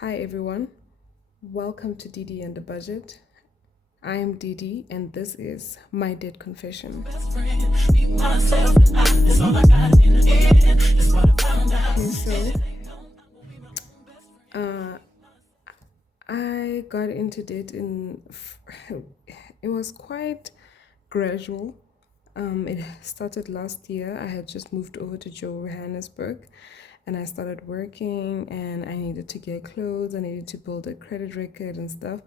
Hi everyone, welcome to Didi and the Budget. I am Didi and this is my debt confession. I got into debt it was quite gradual. It started last year. I had just moved over to Johannesburg and I started working and I needed to get clothes, I needed to build a credit record and stuff.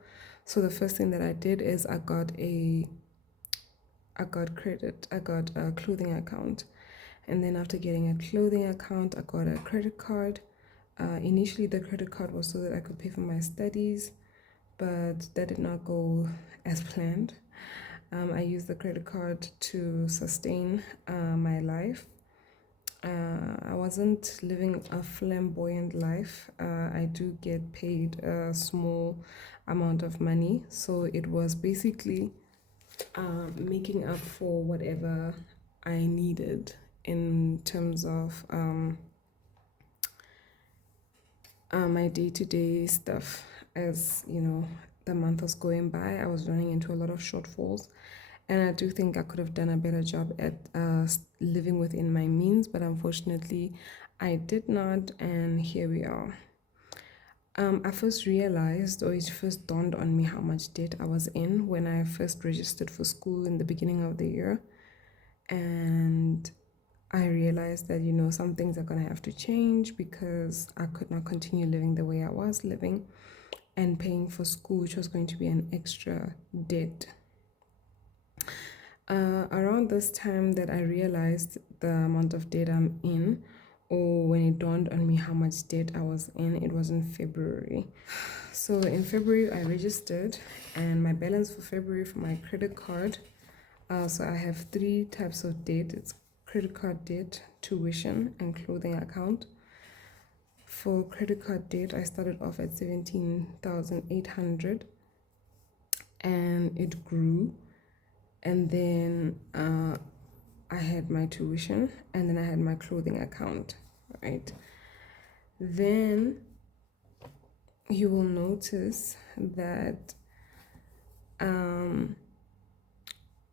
So the first thing that I did is I got a clothing account. And then after getting a clothing account, I got a credit card. Initially the credit card was so that I could pay for my studies, but that did not go as planned. I used the credit card to sustain my life. I wasn't living a flamboyant life. I do get paid a small amount of money, so it was basically making up for whatever I needed in terms of my day-to-day stuff. As you know, the month was going by, I was running into a lot of shortfalls, and I do think I could have done a better job at living within my means, but unfortunately I did not, and here we are. I first realized, or it first dawned on me, how much debt I was in when I first registered for school in the beginning of the year. And I realized that, some things are going to have to change because I could not continue living the way I was living and paying for school, which was going to be an extra debt. Around this time that I realized the amount of debt I'm in, or when it dawned on me how much debt I was in, it was in February. So in February, I registered, and my balance for February for my credit card. So I have three types of debt. It's credit card debt, tuition, and clothing account. For credit card debt, I started off at 17,800, and it grew. And then I had my tuition, and then I had my clothing account, right? Then you will notice that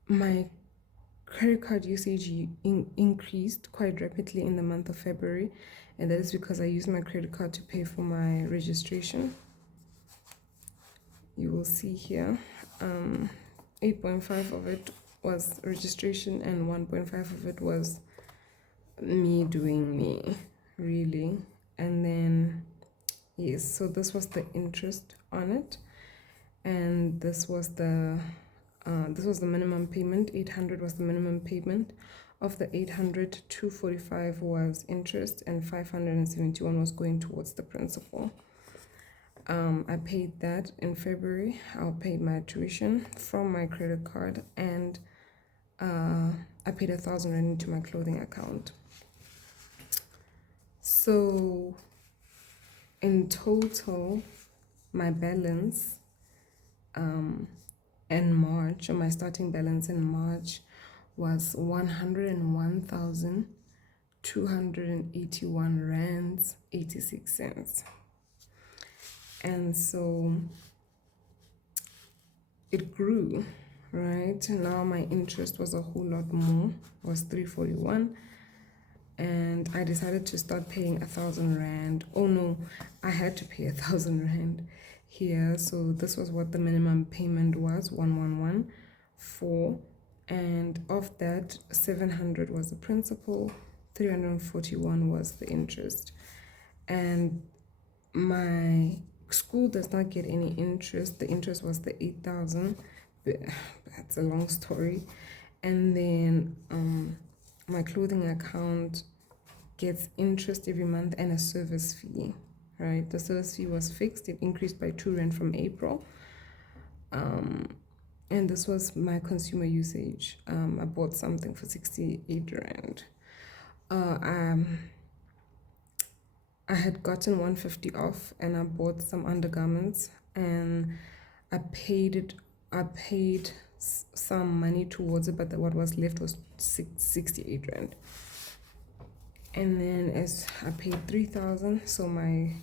my credit card usage increased quite rapidly in the month of February, and that is because I used my credit card to pay for my registration. You will see here 8.5 of it was registration and 1.5 of it was me doing me, really. And then yes, so this was the interest on it, and this was the minimum payment. 800 was the minimum payment. Of the 800, 245 was interest and 571 was going towards the principal. I paid that in February. I paid my tuition from my credit card, and I paid 1,000 rand into my clothing account. So in total, my balance in March, or my starting balance in March, was 101,281 rands 86 cents. And so it grew, right? Now my interest was a whole lot more, was 341, and I decided to start paying 1,000 rand. Oh no, I had to pay 1,000 rand here. So this was what the minimum payment was, 1,114, and of that 700 was the principal, 341 was the interest. And my school does not get any interest. The interest was the 8,000, but that's a long story. And then my clothing account gets interest every month and a service fee, right? The service fee was fixed. It increased by 2 rand from April. And this was my consumer usage. I bought something for 68 rand. I had gotten 150 off, and I bought some undergarments, and I paid some money towards it, but what was left was 68 rand. And then as I paid 3,000, so my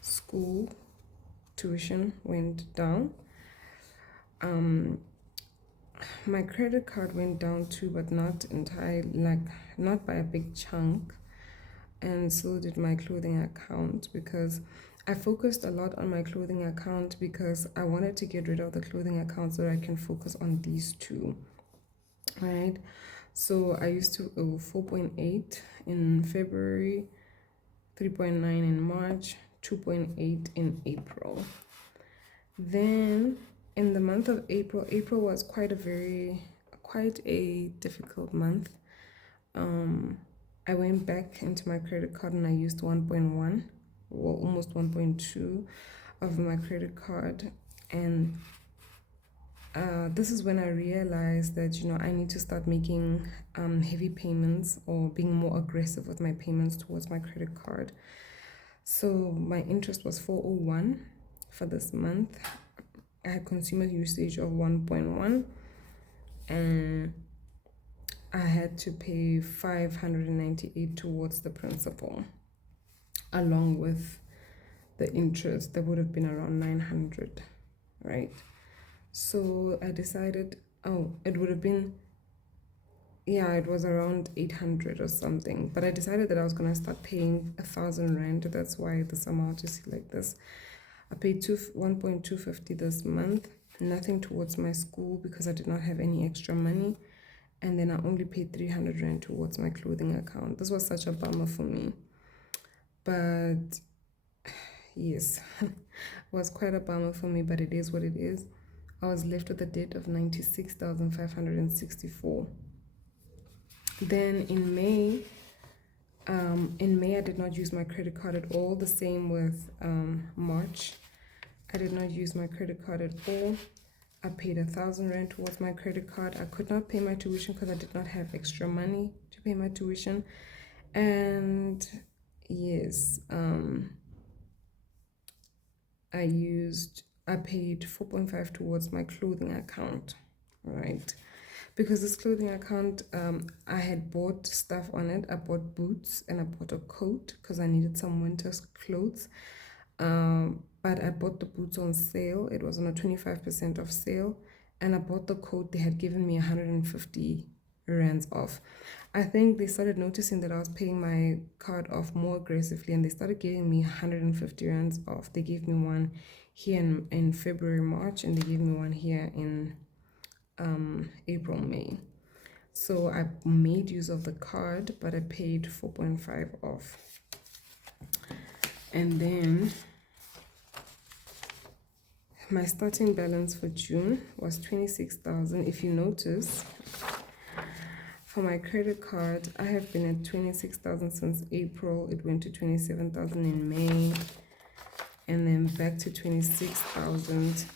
school tuition went down. My credit card went down too, but not entirely, like not by a big chunk. And so did my clothing account, because I focused a lot on my clothing account because I wanted to get rid of the clothing account so that I can focus on these two, right? So I used to owe 4.8 in February, 3.9 in March, 2.8 in April. Then in the month of April was quite a difficult month. I went back into my credit card and I used 1.1, well, almost 1.2 of my credit card. And this is when I realized that, I need to start making heavy payments or being more aggressive with my payments towards my credit card. So my interest was 401 for this month. I had consumer usage of 1.1, and I had to pay 598 towards the principal, along with the interest. That would have been around 900, right? So I decided, it would have been, it was around 800 or something. But I decided that I was going to start paying 1,000 rand. That's why this amount is like this. I paid 1.250 this month, nothing towards my school because I did not have any extra money. And then I only paid 300 rand towards my clothing account. This was such a bummer for me. But yes, it was quite a bummer for me, but it is what it is. I was left with a debt of 96,564. Then in May, I did not use my credit card at all. The same with March. I did not use my credit card at all. I paid 1,000 rand towards my credit card. I could not pay my tuition because I did not have extra money to pay my tuition. And yes, I paid 4.5 towards my clothing account, right? Because this clothing account, I had bought stuff on it. I bought boots and I bought a coat because I needed some winter clothes. But I bought the boots on sale. It was on a 25% off sale. And I bought the coat. They had given me 150 rands off. I think they started noticing that I was paying my card off more aggressively, and they started giving me 150 rands off. They gave me one here in February, March, and they gave me one here in April, May. So I made use of the card, but I paid 4.5 off. And then my starting balance for June was 26,000. If you notice, for my credit card, I have been at 26,000 since April. It went to 27,000 in May, and then back to 26,000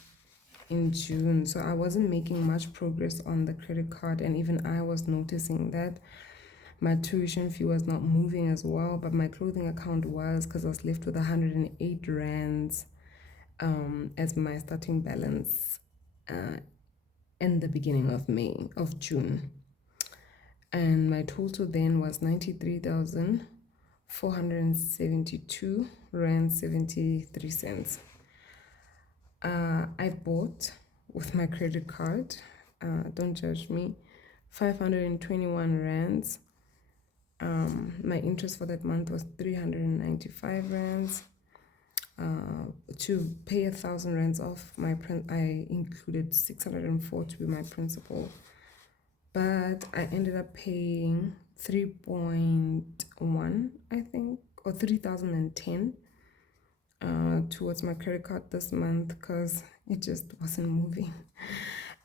in June. So I wasn't making much progress on the credit card, and even I was noticing that my tuition fee was not moving as well, but my clothing account was, because I was left with 108 rands as my starting balance in the beginning of June. And my total then was 93,472 rand 73 cents. I bought with my credit card, don't judge me, 521 rands. My interest for that month was 395 rands. To pay 1,000 rands off I included 604 to be my principal, but I ended up paying 3.1, I think, or 3,010 towards my credit card this month because it just wasn't moving.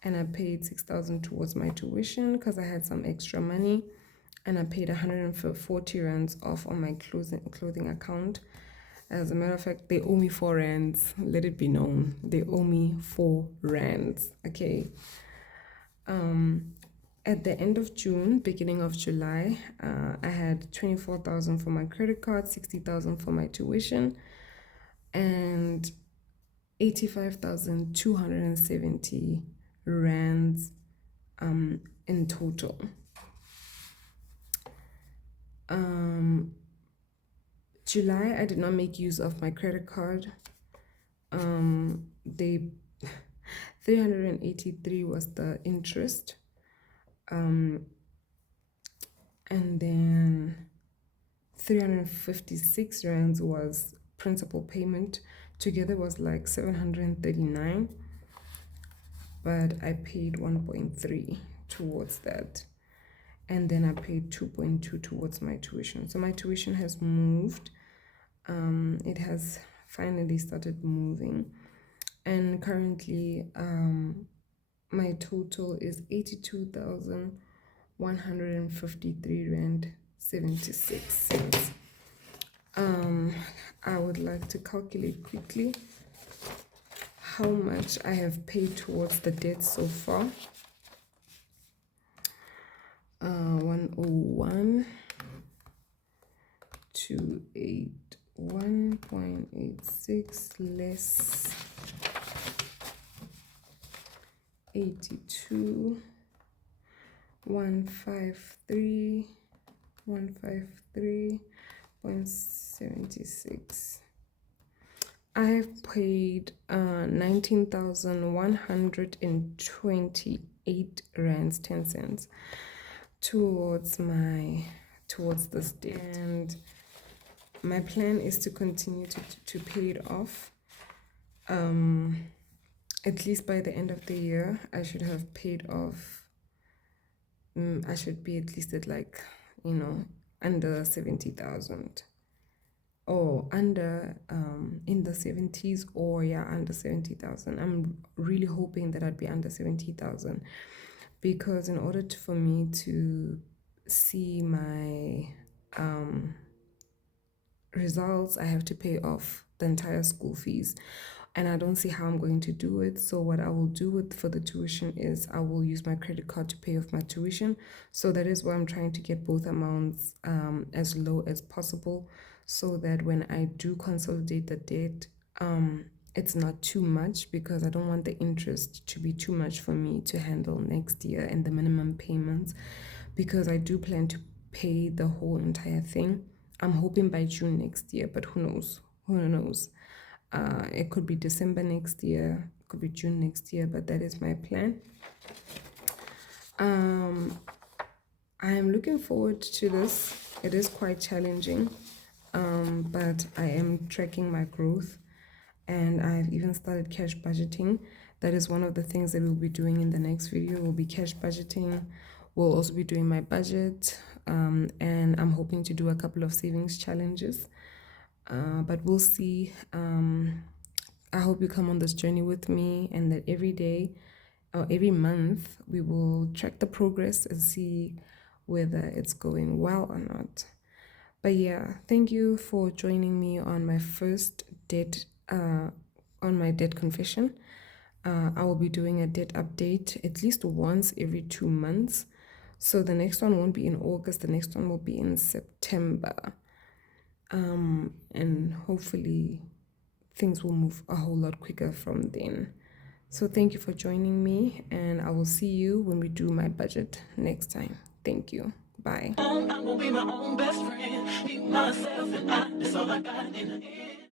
And I paid 6,000 towards my tuition because I had some extra money, and I paid 140 rands off on my clothing account. As a matter of fact, they owe me 4 rands. Let it be known, they owe me 4 rands. Okay. At the end of June, beginning of July, I had 24,000 for my credit card, 60,000 for my tuition, and 85,270 rands in total. July, I did not make use of my credit card. they 383 was the interest, and then 356 rands was principal payment. Together was like 739, but I paid 1.3 towards that, and then I paid 2.2 towards my tuition. So my tuition has moved. It has finally started moving, and currently my total is 82,153 rand 76 cents. I would like to calculate quickly how much I have paid towards the debt so far. 101 to 1.86 less 82 153.76. I have paid 19,128 rands 10 cents towards this debt, and my plan is to continue to pay it off. At least by the end of the year, I should have paid off. I should be at least at like, under 70,000, or under in the 70s, or under 70,000. I'm really hoping that I'd be under 70,000, because in order for me to see my results, I have to pay off the entire school fees, and I don't see how I'm going to do it. So what I will do for the tuition is I will use my credit card to pay off my tuition. So that is why I'm trying to get both amounts as low as possible, so that when I do consolidate the debt, it's not too much, because I don't want the interest to be too much for me to handle next year, and the minimum payments, because I do plan to pay the whole entire thing. I'm hoping by June next year, but who knows? It could be December next year, it could be June next year, but that is my plan. I am looking forward to this. It is quite challenging, but I am tracking my growth, and I've even started cash budgeting. That is one of the things that we'll be doing in the next video. We'll be cash budgeting. We'll also be doing my budget, and I'm hoping to do a couple of savings challenges. But we'll see. I hope you come on this journey with me, and that every day or every month we will track the progress and see whether it's going well or not. But yeah, thank you for joining me on my first debt, on my debt confession. I will be doing a debt update at least once every 2 months. So the next one won't be in August, the next one will be in September. And hopefully things will move a whole lot quicker from then. So thank you for joining me, and I will see you when we do my budget next time. Thank you. Bye. I'm gonna be my own best friend, be myself, and that's all I got in the end.